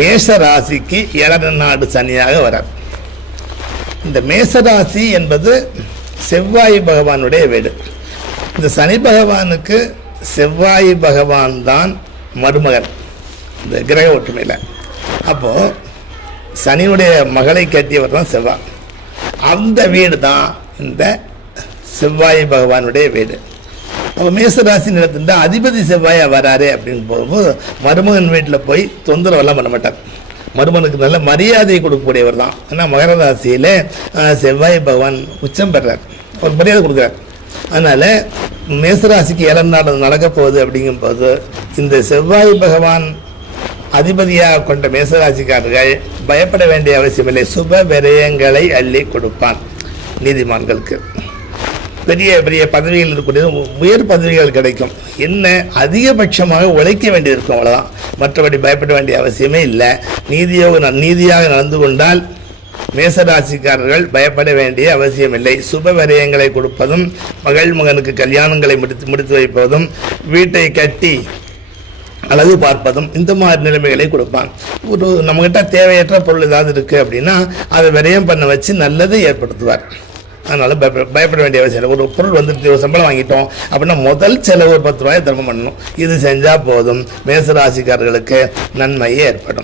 மேஷ ராசிக்கு 7 நாடு சனியாக வரார். இந்த மேசராசி என்பது செவ்வாய் பகவானுடைய வீடு. இந்த சனி பகவானுக்கு செவ்வாய் பகவான் தான் மருமகன் இந்த கிரக ஒற்றுமையில். அப்போது சனியுடைய மகளை கட்டியவர் தான் செவ்வாய். அந்த வீடு தான் இந்த செவ்வாய் பகவானுடைய வீடு. அப்போ மேசராசி நிலத்தின் அதிபதி செவ்வாய் வராரு அப்படின்னு போகும்போது மருமகன் வீட்டில் போய் தொந்தரவெல்லாம் பண்ண மாட்டார். மருமனுக்கு நல்ல மரியாதை கொடுக்கக்கூடியவர் தான். ஏன்னா மகர ராசியில் செவ்வாய் பகவான் உச்சம் பெறார், ஒரு மரியாதை கொடுக்குறார். அதனால் மேசராசிக்கு 7 நாடு நடக்க போகுது அப்படிங்கும்போது இந்த செவ்வாய் பகவான் அதிபதியாக கொண்ட மேசராசிக்காரர்கள் பயப்பட வேண்டிய அவசியமில்லை. சுப விரயங்களை அள்ளி கொடுப்பான். நீதிமான்களுக்கு பெரிய பெரிய பதவிகள் இருக்கக்கூடிய உயர் பதவிகள் கிடைக்கும். என்ன அதிகபட்சமாக உழைக்க வேண்டியிருக்கும், அவ்வளோதான். மற்றபடி பயப்பட வேண்டிய அவசியமே இல்லை. நீதியாக நடந்து கொண்டால் மேசராசிக்காரர்கள் பயப்பட வேண்டிய அவசியமில்லை. சுப விரயங்களை கொடுப்பதும், மகனுக்கு கல்யாணங்களை முடித்து வைப்பதும், வீட்டை கட்டி அழகு பார்ப்பதும், இந்த மாதிரி நிலைமைகளை கொடுப்பான். ஒரு நம்மகிட்ட தேவையற்ற பொருள் ஏதாவது இருக்குது அப்படின்னா அதை விரயம் பண்ண வச்சு நல்லதை ஏற்படுத்துவார். அதனால் பயப்பட வேண்டிய அவசியம் இல்லை. ஒரு பொருள் வந்துட்டு சம்பளம் வாங்கிட்டோம் அப்படின்னா முதல் செலவு ஒரு 10 ரூபாயை தர்மம் பண்ணணும். இது செஞ்சால் போதும், மேசராசிக்காரர்களுக்கு நன்மையே ஏற்படும்.